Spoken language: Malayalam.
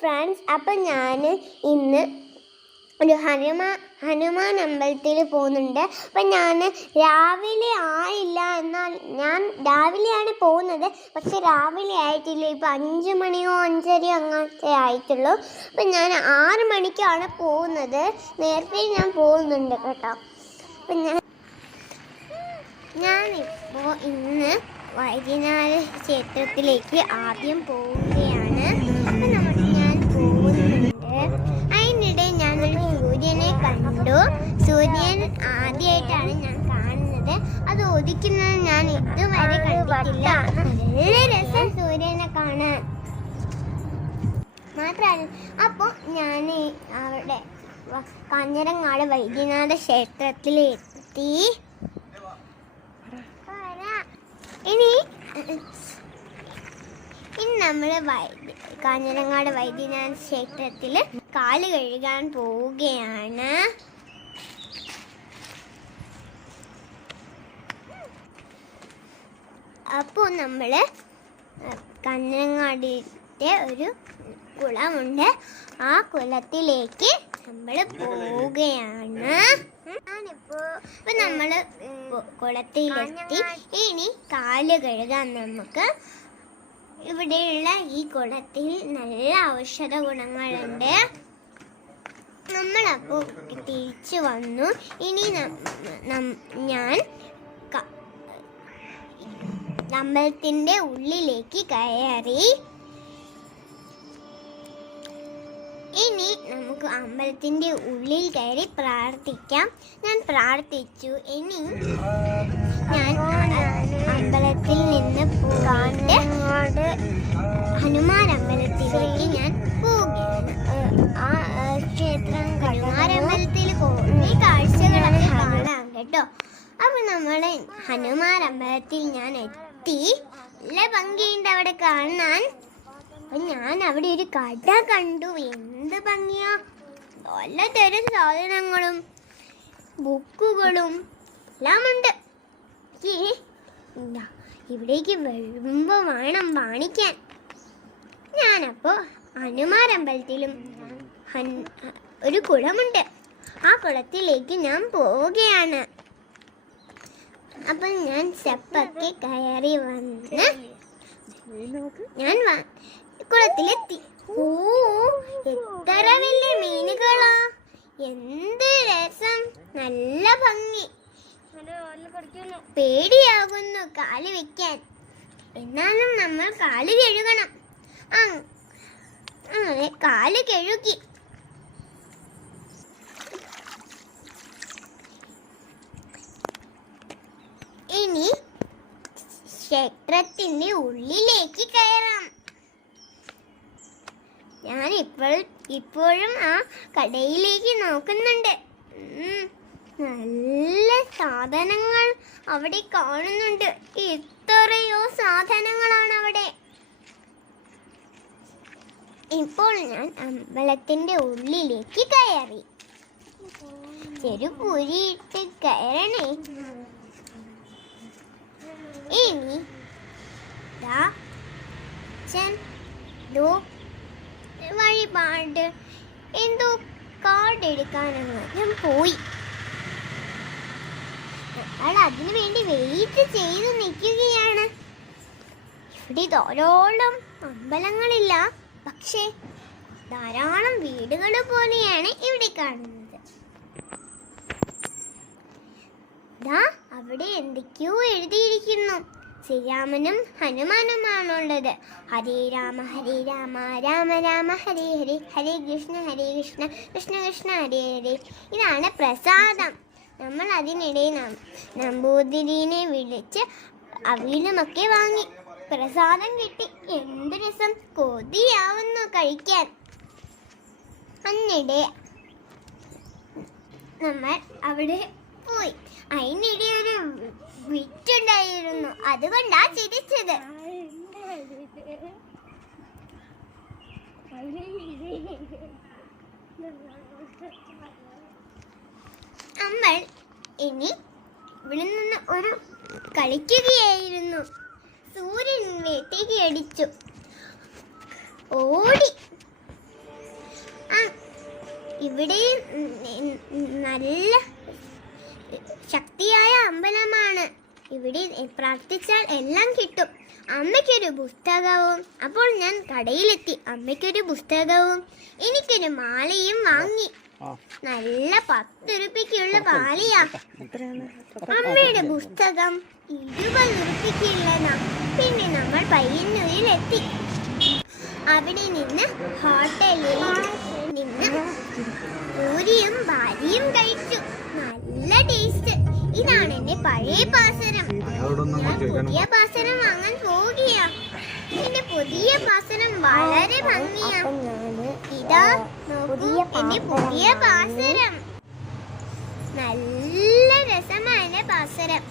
ഫ്രണ്ട്സ്, അപ്പം ഞാൻ ഇന്ന് ഒരു ഹനുമാൻ അമ്പലത്തിൽ പോകുന്നുണ്ട്. അപ്പം ഞാൻ രാവിലെ ആയില്ല, എന്നാൽ ഞാൻ രാവിലെയാണ് പോകുന്നത്. പക്ഷെ രാവിലെ ആയിട്ടില്ല, ഇപ്പം 5 മണിയോ 5:30 അങ്ങനത്തെ ആയിട്ടുള്ളൂ. അപ്പം ഞാൻ 6 മണിക്കാണ് പോകുന്നത്. നേരത്തെ ഞാൻ പോകുന്നുണ്ട് കേട്ടോ. അപ്പം ഞാനിപ്പോൾ ഇന്ന് വൈദ്യനാഥ ക്ഷേത്രത്തിലേക്ക് ആദ്യം പോവുകയാണ്. അപ്പം ഞാൻ പോകുന്നുണ്ട്. അതിനിടെ ഞാനൊരു സൂര്യനെ കണ്ടു. സൂര്യൻ ആദ്യമായിട്ടാണ് ഞാൻ കാണുന്നത്. അത് ഉദിക്കുന്നത് ഞാൻ ഇതുവരെ കണ്ടിട്ടില്ല. നല്ല രസം സൂര്യനെ കാണാൻ. മാത്രമല്ല, അപ്പോൾ ഞാൻ അവിടെ കാഞ്ഞിരങ്ങാട് വൈദ്യനാഥ ക്ഷേത്രത്തിലെത്തി. ഇനി നമ്മൾ കാഞ്ഞിരങ്ങാട് വൈദ്യനാഥ ക്ഷേത്രത്തിൽ കാല് കഴുകാൻ പോവുകയാണ്. അപ്പോൾ നമ്മൾ കാഞ്ഞിരങ്ങാടിൻ്റെ ഒരു കുളമുണ്ട്. ആ കുളത്തിലേക്ക് നമ്മൾ പോവുകയാണ്. ഇപ്പൊ നമ്മൾ കുളത്തിലെത്തി. ഇനി കാല് കഴുകാൻ നമുക്ക്. ഇവിടെയുള്ള ഈ കുളത്തിൽ നല്ല ഔഷധ ഗുണങ്ങളുണ്ട്. നമ്മളപ്പോൾ തിരിച്ചു വന്നു. ഇനി ഞാൻ അമ്പലത്തിൻ്റെ ഉള്ളിലേക്ക് കയറി. ഇനി നമുക്ക് അമ്പലത്തിൻ്റെ ഉള്ളിൽ കയറി പ്രാർത്ഥിക്കാം. ഞാൻ പ്രാർത്ഥിച്ചു. ഇനി ഞാൻ അമ്പലത്തിൽ നിന്ന് പോകാണ്ട് ഹനുമാൻ അമ്പലത്തിലേക്ക് ഞാൻ പോവുകയാണ്. ആ ക്ഷേത്രം ഹനുമാൻ അമ്പലത്തിൽ ഈ കാഴ്ചകളൊക്കെ കാണാം കേട്ടോ. അപ്പം നമ്മൾ ഹനുമാൻ അമ്പലത്തിൽ ഞാൻ എത്തി. നല്ല ഭംഗിയുണ്ട് അവിടെ കാണാൻ. അപ്പം ഞാൻ അവിടെ ഒരു കട കണ്ടു. എന്ത് ഭംഗിയാ! പലതരം സാധനങ്ങളും ബുക്കുകളും എല്ലാം ഉണ്ട്. ഇവിടേക്ക് വരുമ്പോൾ വേണം വാണിക്കാൻ. ഞാനപ്പോൾ ഹനുമാൻ അമ്പലത്തിലും ഒരു കുളമുണ്ട്. ആ കുളത്തിലേക്ക് ഞാൻ പോവുകയാണ്. അപ്പം ഞാൻ സ്റ്റെപ്പൊക്കെ കയറി വന്ന് ഞാൻ കുളത്തിലെത്തി. എത്ര വലിയ മീനുകളാ! എന്ത് രസം! നല്ല ഭംഗി. പേടിയാകുന്നു കാല് വെക്കാൻ. എന്നാലും നമ്മൾ കാല് കഴുകണം. അങ്ങനെ കാല് കഴുകി. ഇനി ക്ഷേത്രത്തിന്റെ ഉള്ളിലേക്ക് കയറാം. ഞാൻ ഇപ്പോഴും ആ കടയിലേക്ക് നോക്കുന്നുണ്ട്. നല്ല സാധനങ്ങൾ അവിടെ കാണുന്നുണ്ട്. എത്രയോ സാധനങ്ങളാണ് അവിടെ. ഇപ്പോൾ ഞാൻ അമ്പലത്തിന്റെ ഉള്ളിലേക്ക് കയറി. ചെരുപ്പൂരിയിട്ട് കയറണേ. ഇനി വഴിപാട് എന്തോ കാർഡ് എടുക്കാനാണ് ഞാൻ പോയി. അതിനു വേണ്ടി വെയിറ്റ് ചെയ്ത് നിൽക്കുകയാണ്. ഇവിടെ ധാരാളം അമ്പലങ്ങളില്ല, പക്ഷേ ധാരാളം വീടുകൾ പോലെയാണ് ഇവിടെ കാണുന്നത്. അവിടെ എന്തൊക്കെയോ എഴുതിയിരിക്കുന്നു. ശ്രീരാമനും ഹനുമാനുമാണുള്ളത്. ഹരേ രാമ രാമ രാമ ഹരേ ഹരേ, ഹരേ കൃഷ്ണ കൃഷ്ണ കൃഷ്ണ ഹരേ ഹരേ. ഇതാണ് പ്രസാദം. നമ്മൾ അതിനിടെ നമ്പൂതിരിനെ വിളിച്ച് അവിയലുമൊക്കെ വാങ്ങി. പ്രസാദം കിട്ടി. എന്ത് രസം! കൊതിയാവുന്നു കഴിക്കാൻ. അന്നിടെ നമ്മൾ അവിടെ പോയി. അതിനിടെ ഒരു വിറ്റുണ്ടായിരുന്നു. അതുകൊണ്ടാ ചിരിച്ചത്. നമ്മൾ ഇനി ഇവിടെ നിന്ന് ഒരു കളിക്കുകയായിരുന്നു. സൂര്യൻ വേട്ടയ്ക്ക് അടിച്ചു. ഓടി ഇവിടെ നല്ല ശക്തിയായ അമ്പലമാണ്. ഇവിടെ പ്രാർത്ഥിച്ചാൽ എല്ലാം കിട്ടും. അമ്മയ്ക്കൊരു പുസ്തകവും. അപ്പോൾ ഞാൻ കടയിലെത്തി. അമ്മയ്ക്കൊരു പുസ്തകവും എനിക്കൊരു മാലയും വാങ്ങി. നല്ല 10 രൂപയ്ക്കുള്ള മാലയാ. അമ്മയുടെ പുസ്തകം 20 രൂപയ്ക്കുള്ളതാ. പിന്നെ നമ്മൾ പയ്യന്നൂരിലെത്തി. അവിടെ നിന്ന് ഹോട്ടലിൽ നിന്ന് പൂരിയും ഭാര്യയും കഴിച്ചു. നല്ല ടേസ്റ്റ്. ഇതാണ് എന്റെ പഴയ പാസരം. ഞാൻ പുതിയ പാസരം വാങ്ങാൻ പോവുകയാ. എന്റെ പുതിയ പാസരം വളരെ ഭംഗിയാ. ഇതാ നോക്കൂ, എന്റെ പുതിയ പാസരം. നല്ല രസമാണ് എന്റെ പാസരം.